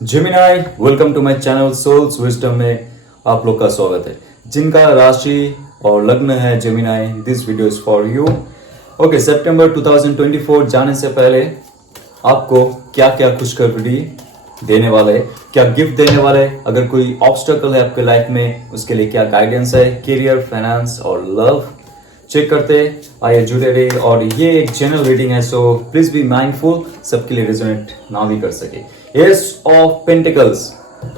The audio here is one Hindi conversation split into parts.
Gemini, welcome to my channel Souls Wisdom में आप लोग का स्वागत है। जिनका राशि और लग्न है Gemini, this video is for you. Okay, सितंबर 2024 जाने से पहले आपको क्या क्या खुशखबरी देने वाले, क्या गिफ्ट देने वाले, अगर कोई ऑब्स्टेकल है आपके लाइफ में उसके लिए क्या गाइडेंस है, करियर, फाइनेंस और लव चेक करते हैं। आइए जुड़े रहिए। और ये एक जनरल रीडिंग है, सो प्लीज बी माइंडफुल, सबके लिए रिजोनेट ना भी कर सके। एस ऑफ पेंटिकल्स,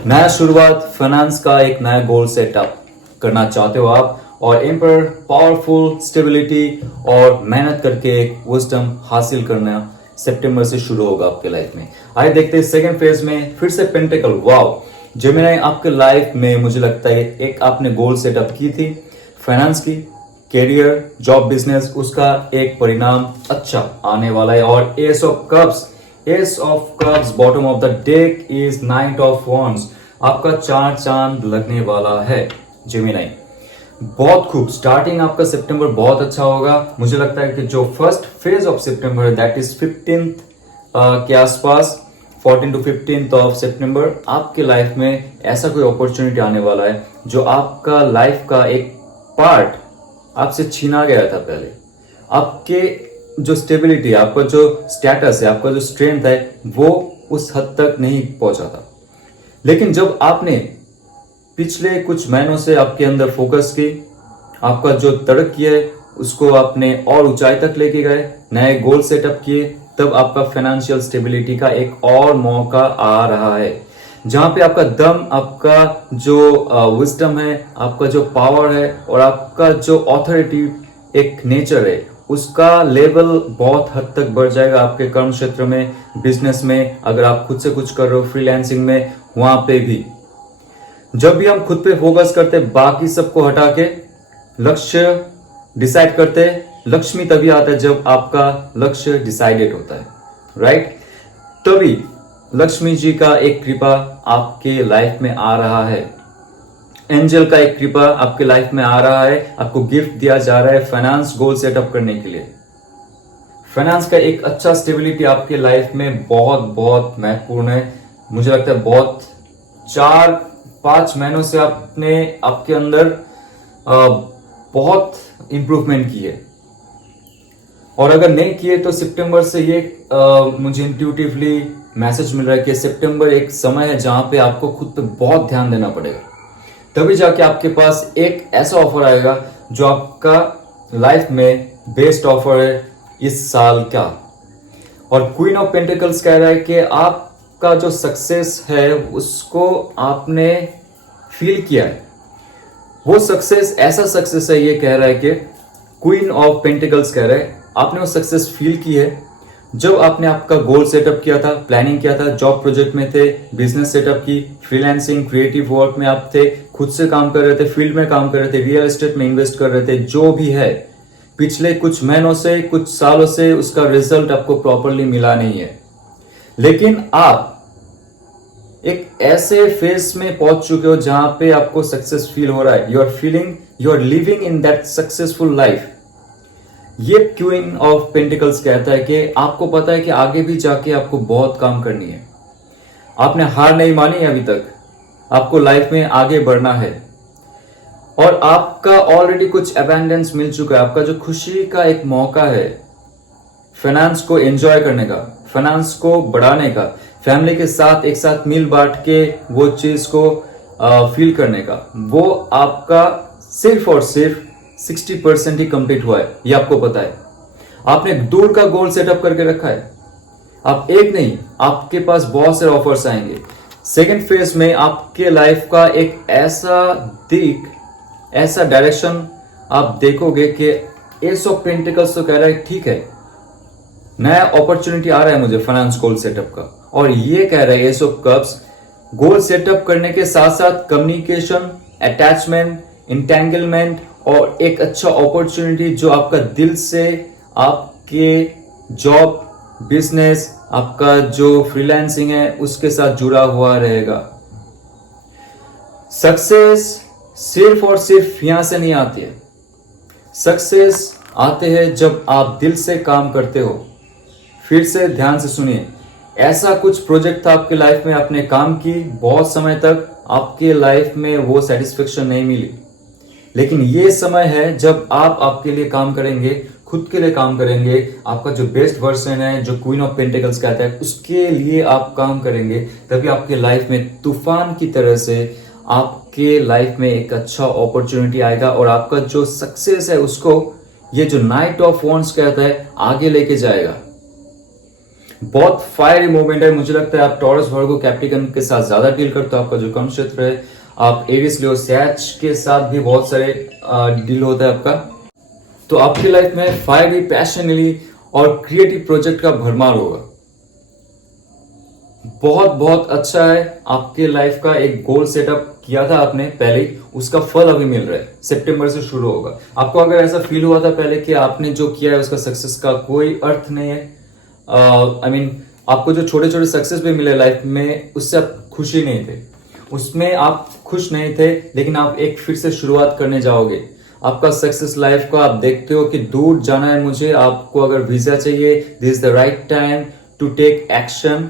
नया शुरुआत, फाइनेंस का एक नया गोल सेटअप करना चाहते हो आप, और एम्पर, पावरफुल, स्टेबिलिटी और मेहनत करके एक विजडम हासिल करना सितंबर से शुरू होगा आपके लाइफ में। आइए देखते हैं सेकंड फेज में फिर से पेंटिकल। वाओ जेमिनी, आपके लाइफ में मुझे लगता है एक आपने गोल सेटअप की थी फाइनेंस की, कैरियर, जॉब, बिजनेस, उसका एक परिणाम अच्छा आने वाला है। और S of cups bottom of the deck is night of wands, आपका चांद लगने वाला है जेमिनी। बहुत खूब, स्टार्टिंग आपका सितंबर बहुत अच्छा होगा। मुझे लगता है कि जो फर्स्ट फेज ऑफ सितंबर है दैट इज 15th के आसपास, 14 to 15th ऑफ सितंबर, आपके लाइफ में ऐसा कोई अपॉर्चुनिटी आने वाला है जो आपका लाइफ का एक पार्ट आपसे छीना गया था पहले। आपके जो स्टेबिलिटी, आपका जो स्टेटस है, आपका जो स्ट्रेंथ है, वो उस हद तक नहीं पहुंचा था। लेकिन जब आपने पिछले कुछ महीनों से आपके अंदर फोकस की, आपका जो तरक्की है उसको आपने और ऊंचाई तक लेके गए, नए गोल सेटअप किए, तब आपका फाइनेंशियल स्टेबिलिटी का एक और मौका आ रहा है, जहां पे आपका दम, आपका जो विजडम है, आपका जो पावर है और आपका जो ऑथोरिटी एक नेचर है, उसका लेवल बहुत हद तक बढ़ जाएगा आपके कर्म क्षेत्र में, बिजनेस में, अगर आप खुद से कुछ कर रहे हो, फ्रीलांसिंग में, वहां पे भी। जब भी हम खुद पे फोकस करते, बाकी सबको हटा के लक्ष्य डिसाइड करते, लक्ष्मी तभी आता है जब आपका लक्ष्य डिसाइडेड होता है, राइट? तभी लक्ष्मी जी का एक कृपा आपके लाइफ में आ रहा है, एंजल का एक कृपा आपके लाइफ में आ रहा है, आपको गिफ्ट दिया जा रहा है फाइनेंस गोल सेटअप करने के लिए। फाइनेंस का एक अच्छा स्टेबिलिटी आपके लाइफ में बहुत बहुत महत्वपूर्ण है। मुझे लगता है बहुत 4-5 महीनों से आपने आपके अंदर बहुत इंप्रूवमेंट की है, और अगर नहीं किए तो सितंबर से ये मुझे इंट्यूटिवली मैसेज मिल रहा है कि सितंबर एक समय है जहां पे आपको खुद पे बहुत ध्यान देना पड़ेगा, तभी जाके आपके पास एक ऐसा ऑफर आएगा जो आपका लाइफ में बेस्ट ऑफर है इस साल का। और क्वीन ऑफ पेंटिकल्स कह रहा है कि आपका जो सक्सेस है उसको आपने फील किया है, वो सक्सेस ऐसा सक्सेस है, ये कह रहा है कि क्वीन ऑफ पेंटिकल्स कह रहा है आपने वो सक्सेस फील की है जब आपने आपका गोल सेटअप किया था, प्लानिंग किया था, जॉब प्रोजेक्ट में थे, बिजनेस सेटअप की, फ्रीलांसिंग, क्रिएटिव वर्क में आप थे, खुद से काम कर रहे थे, फील्ड में काम कर रहे थे, रियल एस्टेट में इन्वेस्ट कर रहे थे, जो भी है पिछले कुछ महीनों से, कुछ सालों से उसका रिजल्ट आपको प्रॉपरली मिला नहीं है। लेकिन आप एक ऐसे फेज में पहुंच चुके हो जहां पे आपको सक्सेस फील हो रहा है, you are living in that successful life. ये क्वीन ऑफ पेंटिकल्स कहता है कि आपको पता है कि आगे भी जाके आपको बहुत काम करनी है, आपने हार नहीं मानी अभी तक, आपको लाइफ में आगे बढ़ना है, और आपका ऑलरेडी कुछ अबेंडेंस मिल चुका है, आपका जो खुशी का एक मौका है फाइनेंस को एंजॉय करने का, फाइनेंस को बढ़ाने का, फैमिली के साथ एक साथ मिल बांट के वो चीज को फील करने का, वो आपका सिर्फ और सिर्फ 60% ही कंप्लीट हुआ है, ये आपको पता है। आपने दूर का गोल सेटअप करके रखा है, आप एक नहीं, आपके पास बहुत से ऑफर्स आएंगे। सेकंड फेज में आपके लाइफ का एक ऐसा दिक, ऐसा डायरेक्शन आप देखोगे कि एस ऑफ पेंटिकल्स तो कह रहा है ठीक है, नया अपॉर्चुनिटी आ रहा है मुझे फाइनेंस गोल सेटअप का, और ये कह रहा है S of cups goal setup करने के साथ साथ कम्युनिकेशन, अटैचमेंट, इंटेंगलमेंट और एक अच्छा अपॉर्चुनिटी जो आपका दिल से आपके जॉब, बिजनेस, आपका जो फ्रीलांसिंग है उसके साथ जुड़ा हुआ रहेगा। सक्सेस सिर्फ और सिर्फ यहां से नहीं आती है, सक्सेस आते हैं जब आप दिल से काम करते हो। फिर से ध्यान से सुनिए, ऐसा कुछ प्रोजेक्ट था आपके लाइफ में, आपने काम की बहुत समय तक, आपके लाइफ में वो सेटिस्फेक्शन नहीं मिली, लेकिन ये समय है जब आप आपके लिए काम करेंगे, खुद के लिए काम करेंगे, आपका जो बेस्ट वर्जन है, जो क्वीन ऑफ पेंटिकल्स कहता है, उसके लिए आप काम करेंगे, तभी आपके लाइफ में तूफान की तरह से आपके लाइफ में एक अच्छा अपॉर्चुनिटी आएगा और आपका जो सक्सेस है उसको ये जो नाइट ऑफ वॉन्ड्स कहता है आगे लेके जाएगा। बहुत फायरी मूवमेंट है। मुझे लगता है आप टॉरस, वर्गो, कैप्टिकन के साथ ज्यादा डील करते हो। आपका जो कम क्षेत्र है, आप एरिस, लियो, सैच के साथ भी बहुत सारे डील होता है आपका। तो आपकी लाइफ में फायरी, पैशनली और क्रिएटिव प्रोजेक्ट का भरमार होगा। बहुत बहुत अच्छा है। आपके लाइफ का एक गोल सेटअप किया था आपने पहले ही, उसका फल अभी मिल रहा है। सितंबर से शुरू होगा। आपको अगर ऐसा फील हुआ था पहले कि आपने जो किया है उसका सक्सेस का कोई अर्थ नहीं है, आई मीन आपको जो छोटे छोटे सक्सेस भी मिले लाइफ में, उससे आप खुशी नहीं थे, उसमें आप खुश नहीं थे, लेकिन आप एक फिर से शुरुआत करने जाओगे। आपका सक्सेस लाइफ का आप देखते हो कि दूर जाना है मुझे, आपको अगर वीजा चाहिए, this is the right time to take action.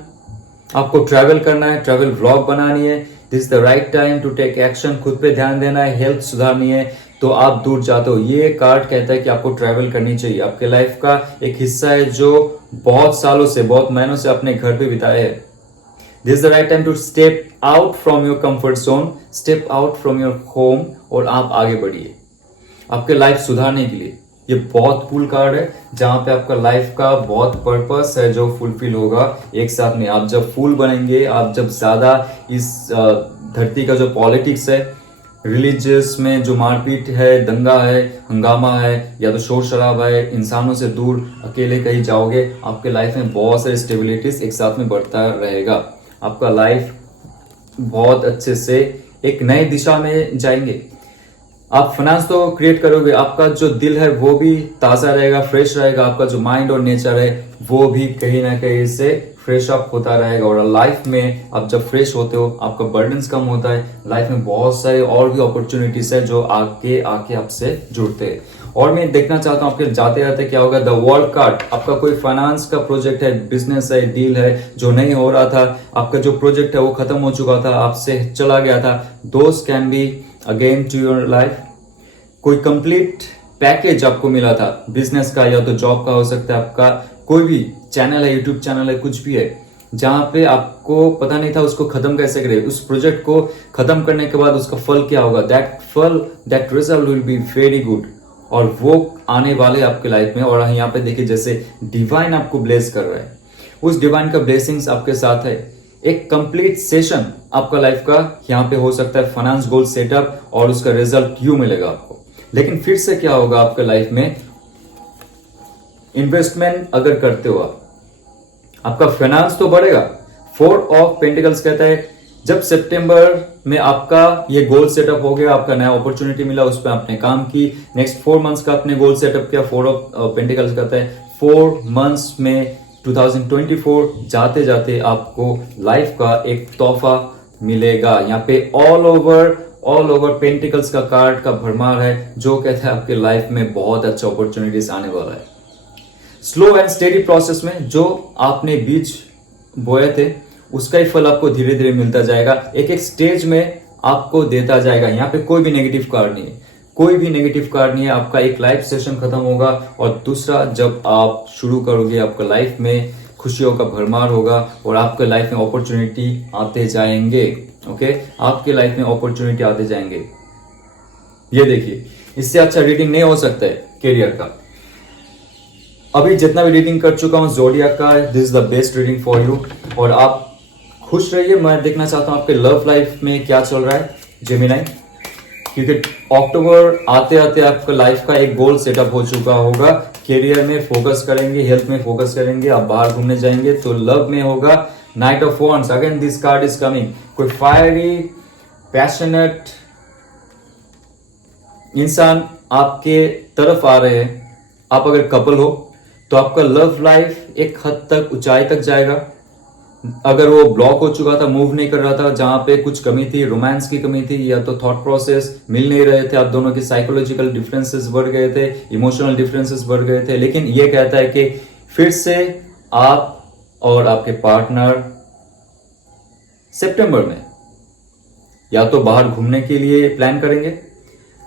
आपको ट्रैवल करना है, ट्रैवल व्लॉग बनानी है, this is the right time to take action. खुद पे ध्यान देना है, हेल्थ सुधारनी है, तो आप दूर जाते हो। ये कार्ड कहता है कि आपको ट्रैवल करनी चाहिए। आपके लाइफ का एक हिस्सा है जो बहुत सालों से, बहुत महीनों से अपने घर पे बिताए है। This is the right time to step out from your comfort zone, step out from your home और आप आगे बढ़िए आपके लाइफ सुधारने के लिए। ये बहुत कूल कार्ड है जहां पे आपका लाइफ का बहुत पर्पस है जो फुलफिल होगा एक साथ में। आप जब फूल बनेंगे, आप जब ज्यादा इस धरती का जो पॉलिटिक्स है, रिलीजियस में जो मारपीट है, दंगा है, हंगामा है, या तो शोर शराबा है, इंसानों से दूर अकेले कहीं जाओगे, आपके लाइफ में बहुत सारी स्टेबिलिटीज एक साथ में बढ़ता रहेगा। आपका लाइफ बहुत अच्छे से एक नई दिशा में जाएंगे। आप फाइनेंस तो क्रिएट करोगे, आपका जो दिल है वो भी ताजा रहेगा, फ्रेश रहेगा। आपका जो माइंड और नेचर है वो भी कहीं ना कहीं से फ्रेश अप होता रहेगा। और लाइफ में आप जब फ्रेश होते हो, आपका बर्डन्स कम होता है। लाइफ में बहुत सारे और भी अपॉर्चुनिटीज है जो आके आके आपसे जुड़ते हैं। और मैं देखना चाहता हूँ आपके जाते जाते क्या होगा। द वर्ल्ड कार्ड, आपका कोई फाइनेंस का प्रोजेक्ट है, बिजनेस है, डील है जो नहीं हो रहा था, आपका जो प्रोजेक्ट है वो खत्म हो चुका था, आपसे चला गया था, those can be again to your life. कोई कंप्लीट पैकेज आपको मिला था बिजनेस का या तो जॉब का हो सकता है, आपका कोई भी चैनल है, यूट्यूब चैनल है, कुछ भी है, जहां पे आपको पता नहीं था उसको खत्म कैसे करें। उस प्रोजेक्ट को खत्म करने के बाद उसका फल क्या होगा, दैट फल, that result will be very good, और वो आने वाले आपके लाइफ में। और यहाँ पे देखिए जैसे डिवाइन आपको ब्लेस कर रहा है, उस डिवाइन का ब्लेसिंग्स आपके साथ है। एक कंप्लीट सेशन आपका लाइफ का यहाँ पे हो सकता है, फाइनेंस गोल सेटअप, और उसका रिजल्ट यूं मिलेगा आपको। लेकिन फिर से क्या होगा आपके लाइफ में, इन्वेस्टमेंट अगर करते हो आप, आपका फाइनेंस तो बढ़ेगा। 4 ऑफ पेंटिकल्स कहता है जब सितंबर में आपका ये गोल सेटअप हो गया, आपका नया अपॉर्चुनिटी मिला, उस पर आपने काम की, नेक्स्ट 4 मंथ्स का आपने गोल सेटअप किया। 4 ऑफ पेंटिकल्स कहता है 4 मंथ्स में 2024 जाते जाते आपको लाइफ का एक तोहफा मिलेगा। यहाँ पे ऑल ओवर पेंटिकल्स का कार्ड का भरमार है जो कहता है आपके लाइफ में बहुत अच्छा अपॉर्चुनिटीज आने वाला है। स्लो एंड स्टेडी प्रोसेस में जो आपने बीज बोए थे उसका ही फल आपको धीरे धीरे मिलता जाएगा, एक एक स्टेज में आपको देता जाएगा। यहाँ पे कोई भी नेगेटिव कार्ड नहीं है, कोई भी नेगेटिव कार्ड नहीं है। आपका एक लाइफ सेशन खत्म होगा और दूसरा जब आप शुरू करोगे, आपका लाइफ में खुशियों का भरमार होगा और आपके लाइफ में अपॉर्चुनिटी आते जाएंगे। ओके, आपके लाइफ में अपॉर्चुनिटी आते जाएंगे। ये देखिए, इससे अच्छा रीडिंग नहीं हो सकता है कैरियर का। अभी जितना भी रीडिंग कर चुका हूं जोडियाक का, this is the best reading for you. और आप खुश रहिए। मैं देखना चाहता हूं आपके लव लाइफ में क्या चल रहा है जेमिनाई, क्योंकि अक्टूबर आते आते आपका लाइफ का एक गोल सेटअप हो चुका होगा। कैरियर में फोकस करेंगे, हेल्थ में फोकस करेंगे, आप बाहर घूमने जाएंगे। तो लव में होगा night of wands, again this card is coming. कोई फायरी पैशनेट इंसान आपके तरफ आ रहे हैं। आप अगर कपल हो तो आपका लव लाइफ एक हद तक ऊंचाई तक जाएगा। अगर वो ब्लॉक हो चुका था, मूव नहीं कर रहा था, जहां पे कुछ कमी थी, रोमांस की कमी थी, या तो थॉट प्रोसेस मिल नहीं रहे थे, आप दोनों के साइकोलॉजिकल डिफरेंसेस बढ़ गए थे, इमोशनल डिफरेंसेस बढ़ गए थे, लेकिन ये कहता है कि फिर से आप और आपके पार्टनर सितंबर में या तो बाहर घूमने के लिए प्लान करेंगे,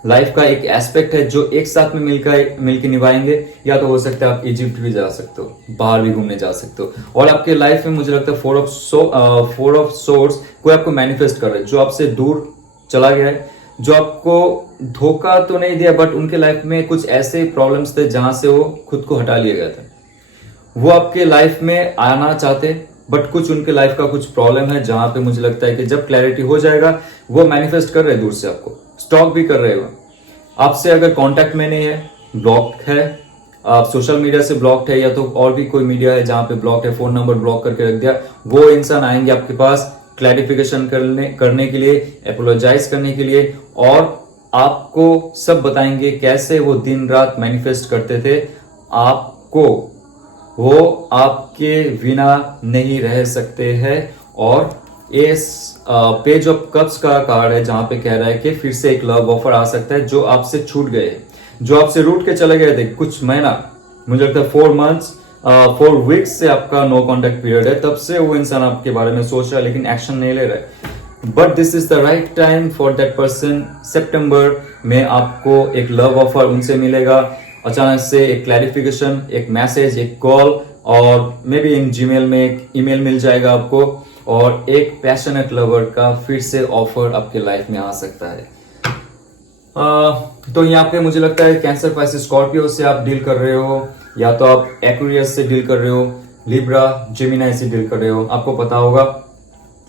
लाइफ का एक एस्पेक्ट है जो एक साथ में मिलकर निभाएंगे, या तो हो सकता है आप इजिप्ट भी जा सकते हो, बाहर भी घूमने जा सकते हो। और आपके लाइफ में मुझे लगता है फोर ऑफ सोर्स कोई आपको मैनिफेस्ट कर रहा है जो आपसे दूर चला गया है, जो आपको धोखा तो नहीं दिया बट उनके लाइफ में कुछ ऐसे प्रॉब्लम्स थे जहां से वो खुद को हटा लिया गया था। वो आपके लाइफ में आना चाहते बट कुछ उनके लाइफ का कुछ प्रॉब्लम है जहां पे मुझे लगता है कि जब क्लैरिटी हो जाएगा वो मैनिफेस्ट कर रहे हैं दूर से, आपको स्टॉक भी कर रहे हो, आपसे अगर कांटेक्ट में नहीं है, ब्लॉक है, आप सोशल मीडिया से ब्लॉक्ड है या तो और भी कोई मीडिया है जहां पे ब्लॉक है, फोन नंबर ब्लॉक करके रख दिया, वो इंसान आएंगे आपके पास क्लैरिफिकेशन करने के लिए, अपोलोजाइज करने के लिए, और आपको सब बताएंगे कैसे वो दिन रात मैनिफेस्ट करते थे आपको, वो आपके बिना नहीं रह सकते हैं। और इस पेज ऑफ कप्स का कार्ड है जहां पे कह रहा है कि फिर से एक लव ऑफर आ सकता है जो आपसे छूट गए, जो आपसे रूठ के चले गए थे कुछ महीना, मुझे लगता है 4 मंथ्स 4 वीक्स से आपका नो कॉन्टेक्ट पीरियड है, तब से वो इंसान आपके बारे में सोच रहा है लेकिन एक्शन नहीं ले रहा है। But this is the right time for that person. सितंबर में आपको एक लव ऑफर उनसे मिलेगा, अचानक से एक क्लैरिफिकेशन, एक मैसेज, एक कॉल, और मे बी इन जीमेल में एक ईमेल मिल जाएगा आपको, और एक पैशनेट लवर का फिर से ऑफर आपके लाइफ में आ सकता है। तो यहाँ पे मुझे लगता है कैंसर, पाइसेस, स्कॉर्पियो से आप डील कर रहे हो, या तो आप एक्वेरियस से डील कर रहे हो, लिब्रा, जेमिनी से डील कर रहे हो, आपको पता होगा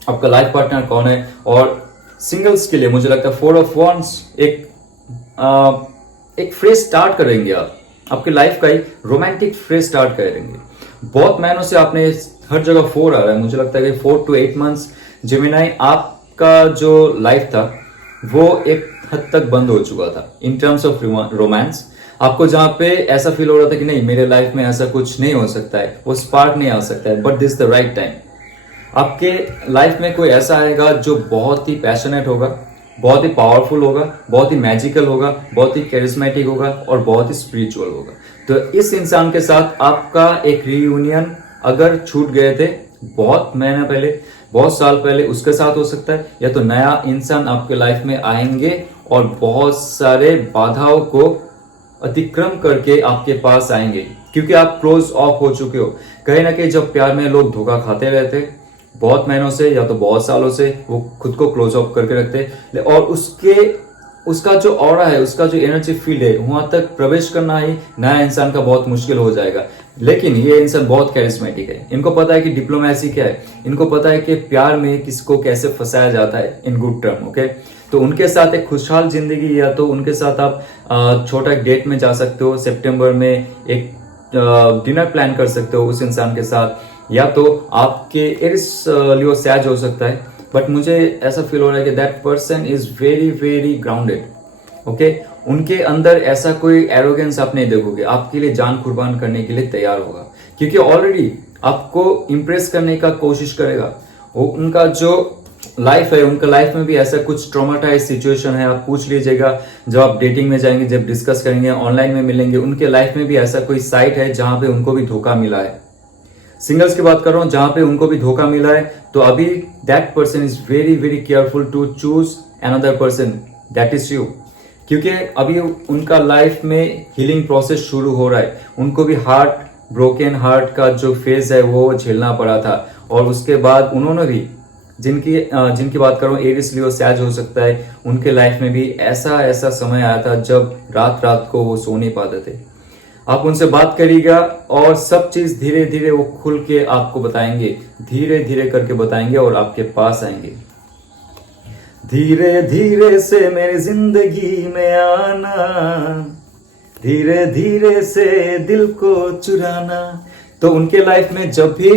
आपका लाइफ पार्टनर कौन है। और सिंगल्स के लिए मुझे लगता है 4 ऑफ वॉन्ड्स एक फ्रेश स्टार्ट करेंगे, आप आपके लाइफ का एक रोमांटिक फ्रेश स्टार्ट करेंगे। बहुत महीनों से आपने हर जगह 4 आ रहा है, मुझे लगता है कि 4 to 8 मंथ्स जेमिनी आपका जो लाइफ था वो एक हद तक बंद हो चुका था इन टर्म्स ऑफ रोमांस। आपको जहां पे ऐसा फील हो रहा था कि नहीं मेरे लाइफ में ऐसा कुछ नहीं हो सकता है, वो स्पार्क नहीं आ सकता है, but this the right time. आपके लाइफ में कोई ऐसा आएगा जो बहुत ही पैशनेट होगा, बहुत ही पावरफुल होगा, बहुत ही मैजिकल होगा, बहुत ही कैरिस्मेटिक होगा और बहुत ही स्पिरिचुअल होगा। तो इस इंसान के साथ आपका एक रियूनियन अगर छूट गए थे बहुत महीना पहले, बहुत साल पहले, उसके साथ हो सकता है, या तो नया इंसान आपके लाइफ में आएंगे और बहुत सारे बाधाओं को अतिक्रम करके आपके पास आएंगे, क्योंकि आप क्लोज ऑफ हो चुके हो। कहीं ना कहीं जब प्यार में लोग धोखा खाते रहते बहुत महीनों से या तो बहुत सालों से, वो खुद को क्लोज ऑफ करके रखते, और उसका जो ऑरा है, उसका जो एनर्जी फील्ड है, वहां तक प्रवेश करना ही नया इंसान का बहुत मुश्किल हो जाएगा। लेकिन ये इंसान बहुत कैरिस्मेटिक है, इनको पता है कि डिप्लोमेसी क्या है, इनको पता है कि प्यार में किसको कैसे फंसाया जाता है इन गुड टर्म। ओके, तो उनके साथ एक खुशहाल जिंदगी, या तो उनके साथ आप छोटा डेट में जा सकते हो, सितंबर में एक डिनर प्लान कर सकते हो उस इंसान के साथ, या तो आपके एरिस लियो सैज हो सकता है। बट मुझे ऐसा फील हो रहा है कि that person is very very grounded. Okay, उनके अंदर ऐसा कोई एरोगेंस आप नहीं देखोगे, आपके लिए जान कुर्बान करने के लिए तैयार होगा, क्योंकि ऑलरेडी आपको इंप्रेस करने का कोशिश करेगा। वो उनका जो लाइफ है, उनका लाइफ में भी ऐसा कुछ ट्रॉमाटाइज सिचुएशन है। आप पूछ लीजिएगा जब आप डेटिंग में जाएंगे, जब डिस्कस करेंगे, ऑनलाइन में मिलेंगे, उनके लाइफ में भी ऐसा कोई साइट है जहां पे उनको भी धोखा मिला है। सिंगल्स की बात कर रहा हूं जहां पे उनको भी धोखा मिला है, तो अभी that person is very very careful to choose another person, that is you, क्योंकि अभी उनका लाइफ में हीलिंग प्रोसेस शुरू हो रहा है। उनको भी ब्रोकन हार्ट का जो फेज है वो झेलना पड़ा था, और उसके बाद उन्होंने भी जिनकी बात करूं एरिस लियो सैज हो सकता है, उनके लाइफ में भी ऐसा समय आया था जब रात रात को वो सो नहीं पाते थे। आप उनसे बात करिएगा और सब चीज धीरे धीरे वो खुल के आपको बताएंगे, धीरे धीरे करके बताएंगे और आपके पास आएंगे। धीरे धीरे से मेरी जिंदगी में आना, धीरे धीरे से दिल को चुराना। तो उनके लाइफ में जब भी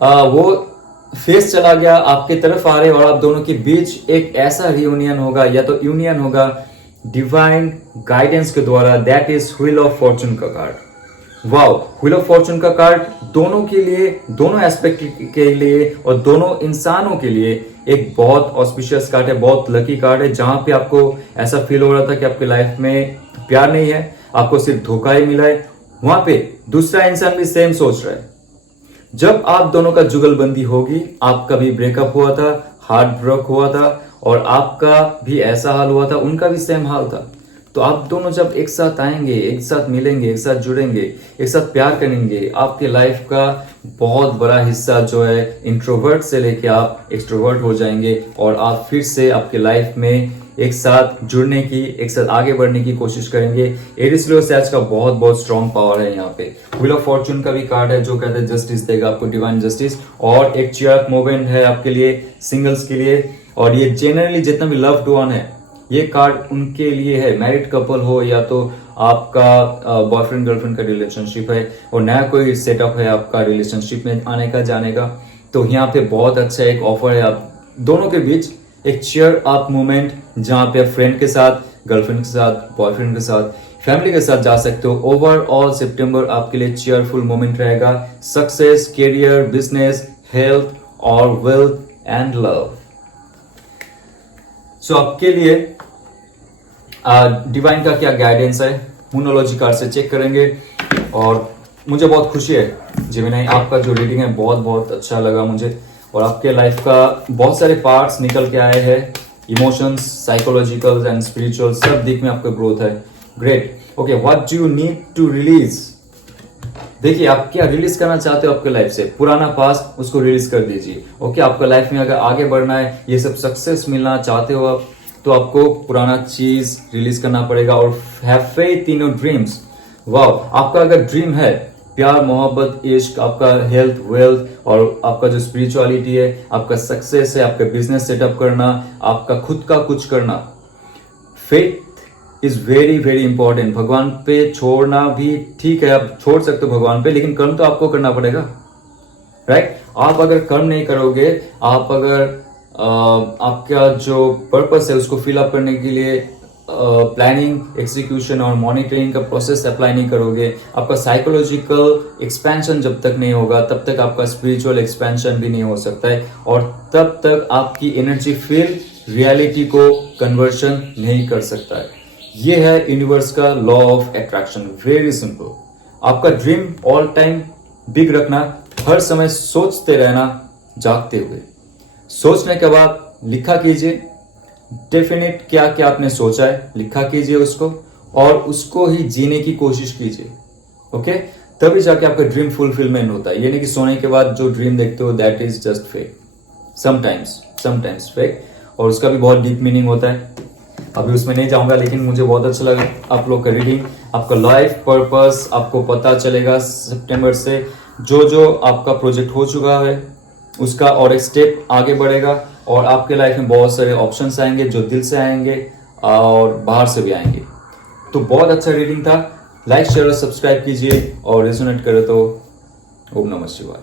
वो फेस चला गया, आपके तरफ आ रहे और आप दोनों के बीच एक ऐसा रियूनियन होगा या तो यूनियन होगा डिवाइन गाइडेंस के द्वारा, that is wheel of fortune का card. Wow, wheel of fortune का कार्ड दोनों के लिए, दोनों एस्पेक्ट के लिए और दोनों इंसानों के लिए एक बहुत ऑस्पिशियस कार्ड है, बहुत लकी कार्ड है। जहां पे आपको ऐसा फील हो रहा था कि आपकी लाइफ में प्यार नहीं है, आपको सिर्फ धोखा ही मिला है, वहां पे दूसरा इंसान भी सेम सोच रहा है। जब आप दोनों का जुगलबंदी होगी, आपका भी ब्रेकअप हुआ था, हार्ट ब्रेक हुआ था और आपका भी ऐसा हाल हुआ था, उनका भी सेम हाल था, तो आप दोनों जब एक साथ आएंगे, एक साथ मिलेंगे, एक साथ जुड़ेंगे, एक साथ प्यार करेंगे, आपके लाइफ का बहुत बड़ा हिस्सा जो है इंट्रोवर्ट से लेके आप एक्सट्रोवर्ट हो जाएंगे और आप फिर से आपके लाइफ में एक साथ जुड़ने की, एक साथ आगे बढ़ने की कोशिश करेंगे। एरिस लियो सैज का बहुत बहुत स्ट्रॉन्ग पावर है यहाँ पे। व्हील ऑफ फॉर्चून का भी कार्ड है जो कहते हैं जस्टिस देगा आपको, डिवाइन जस्टिस, और एक चेयर मोमेंट है आपके लिए, सिंगल्स के लिए। और ये जनरली जितना भी लव्ड वन है, ये कार्ड उनके लिए है, मैरिड कपल हो या तो आपका बॉयफ्रेंड गर्लफ्रेंड का रिलेशनशिप है और नया कोई सेटअप है आपका रिलेशनशिप में आने का जाने का, तो यहाँ पे बहुत अच्छा एक ऑफर है आप दोनों के बीच, एक चीयर अप मोमेंट जहाँ पे आप फ्रेंड के साथ, गर्लफ्रेंड के साथ, बॉयफ्रेंड के साथ, फैमिली के साथ जा सकते हो। ओवरऑल सितंबर आपके लिए चीयरफुल मोमेंट रहेगा, सक्सेस, कैरियर, बिजनेस, हेल्थ और वेल्थ एंड लव। सो आपके लिए डिवाइन का क्या गाइडेंस है, मूनोलॉजी कार्ड से चेक करेंगे। और मुझे बहुत खुशी है जेमिनी, आपका जो रीडिंग है बहुत बहुत अच्छा लगा मुझे, और आपके लाइफ का बहुत सारे पार्ट्स निकल के आए हैं, इमोशंस, साइकोलॉजिकल एंड स्पिरिचुअल, सब दिख में आपका ग्रोथ है। Great. Okay, what do you need to release? देखिए आप क्या रिलीज करना चाहते हो आपके लाइफ से, पुराना पास्ट उसको रिलीज कर दीजिए। ओके, आपका लाइफ में अगर आगे बढ़ना है, ये सब सक्सेस मिलना चाहते हो आप, तो आपको पुराना चीज रिलीज करना पड़ेगा और have faith in your dreams. वाह, आपका अगर ड्रीम है प्यार, मोहब्बत, इश्क, आपका हेल्थ, वेल्थ और आपका जो स्पिरिचुअलिटी है, आपका सक्सेस है, आपका बिजनेस सेटअप करना, आपका खुद का कुछ करना, faith is very very important. भगवान पे छोड़ना भी ठीक है, आप छोड़ सकते हो भगवान पे, लेकिन कर्म तो आपको करना पड़ेगा, राइट? आप अगर कर्म नहीं करोगे, आप अगर आपका जो पर्पस है उसको फिल अप करने के लिए प्लानिंग, एग्जीक्यूशन और मॉनिटरिंग का प्रोसेस अप्लाई नहीं करोगे, आपका साइकोलॉजिकल एक्सपेंशन जब तक नहीं होगा, तब तक आपका स्पिरिचुअल एक्सपेंशन भी नहीं हो सकता है, और तब तक आपकी एनर्जी फील्ड रियलिटी को कन्वर्शन नहीं कर सकता है। ये है यूनिवर्स का law of attraction, very simple. आपका ड्रीम ऑल टाइम बिग रखना, हर समय सोचते रहना, जागते हुए। सोचने के बाद लिखा कीजिए, डेफिनेट क्या क्या आपने सोचा है लिखा कीजिए उसको, और उसको ही जीने की कोशिश कीजिए। ओके, तभी जाके आपका ड्रीम फुलफिलमेंट होता है। ये नहीं कि सोने के बाद जो ड्रीम देखते हो that is just fake, sometimes fake, और उसका भी बहुत डीप मीनिंग होता है। अभी उसमें नहीं जाऊंगा, लेकिन मुझे बहुत अच्छा लगा आप लोग का रीडिंग। आपका लाइफ पर्पस आपको पता चलेगा सितंबर से, जो आपका प्रोजेक्ट हो चुका है उसका और एक स्टेप आगे बढ़ेगा, और आपके लाइफ में बहुत सारे ऑप्शंस आएंगे जो दिल से आएंगे और बाहर से भी आएंगे। तो बहुत अच्छा रीडिंग था। लाइक, शेयर और सब्सक्राइब कीजिए, और रेजोनेट करे तो ओम नमः शिवाय।